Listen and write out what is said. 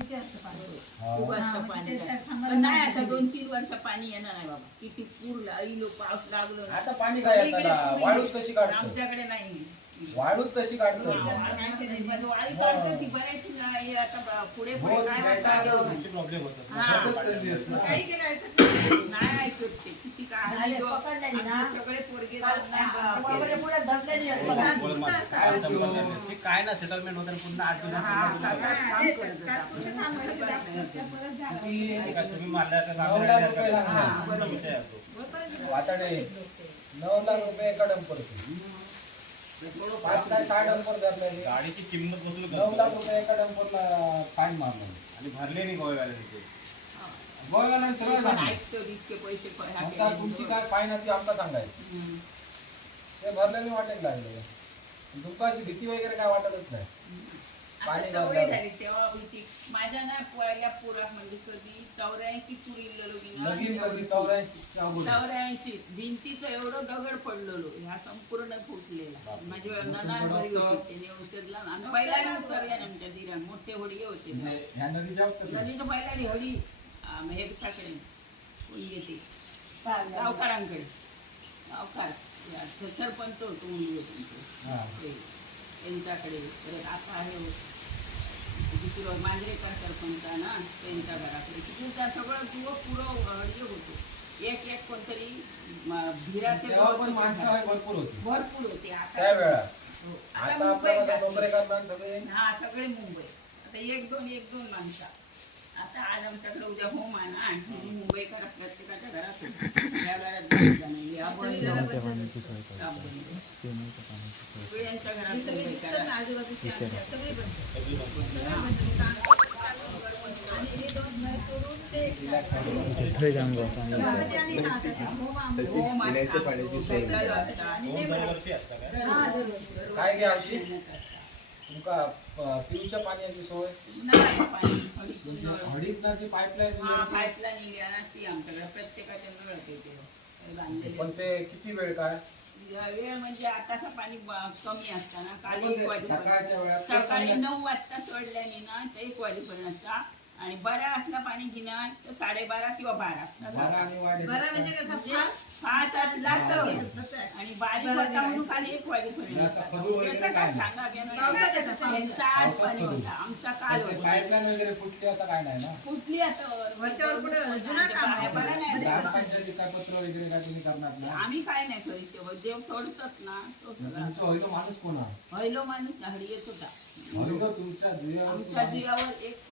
किती असतं पाणी? खूप असतं पाणी. पण नाही आता 2-3 वर्ष पाणी येणार नाही बाबा. किती पूर इलो पाऊस लागलो ना. आता पाणी काय येतं वाळूच तशी काढतो आमच्याकडे नाही. वाळूच तशी काढतो वाळू काढतो ती बरेच नाही आता पुढे पुढे काय प्रॉब्लेम होतो. काही केलं नाही ऐकत ते किती काय सगळे पोरगे काय ना सेटलमेंट होतं पुन्हा 8 तुम्ही वाटाडे 9 लाख रुपये एका डंपर 5 लाख 6 डंपर धरले गाडीची किंमत बसून 9 लाख रुपये एका डंपरला फाईन मारलं आणि भरले नाही गोव्यावाल्याने गोव्याला सगळं झालं. ऐकतो इतके पैसे आता तुमची काय फाईन आहे ती आमका सांगायची ते भरलेले वाटेल लागले तुमका अशी भीती वगैरे काय वाटतच नाही पाणी सवय झाली तेव्हा होती माझ्या ना पहिल्या पुरात म्हणजे कधी 84 पूर नदी 84 भिंतीचं एवढं दगड पडलेलो ह्या संपूर्ण फुटलेला माझ्या ननान बरी होती त्याने उचलला आम्ही पहिल्याने उतरल्या आमच्या दिऱ्या मोठे होडगे होते ह्या नदीच्या नदीचं पहिल्याने हडी हेरताकडे कोण येते गावकारांकडे गावकार सरपंच होतो मुलगे त्यांच्याकडे परत आता आहे तिथे मांजरेकर सरपंच ना त्यांच्या घराकडे तिथून त्या सगळं पुरं हळदी होतो एक एक कोणतरी भिराचे पण माणसं भरपूर होते त्या वेळा आता आपल्याला नोकरी करणार सगळे हा सगळे मुंबई आता एक दोन माणसं आता आज आमच्याकडे उद्या होम आहे ना मुंबईकर प्रत्येकाच्या घरात या घरात यांच्या घरात काय घ्या अशी तुमका पिऊच्या पाण्याची सोय हडीत ना ती पाईपलाईन ती आमच्याकडे प्रत्येकाच्या मिळते पण ते किती वेळ काय वेळ म्हणजे आताचं पाणी कमी असताना काल 1 सकाळच्या वेळात सकाळी 9 वाजता सोडल्याने ना ते 1 वाजेपर्यंत असता आणि बरा असला पाणी घेणार तर 12:30 किंवा 12 म्हणजे कसं फास्ट असला तर आणि बारीक होता म्हणून खाली 1 वाजेपर्यंत सांगा पाणी होता आमचा काल पाईपलाईन वगैरे फुटली असं काय नाही ना कुठली आता वरच्यावर कुठे जुना काम बरं नाही ग्रामपंचायतीचा पत्र वगैरे काय तुम्ही करणार ना आम्ही काय नाही करीत तेव्हा देव सोडतात ना तो सगळा तुमचा होईल माणूस कोण आहे पहिलो माणूस हडी येत होता होईल तुमच्या आमच्या जीवावर एक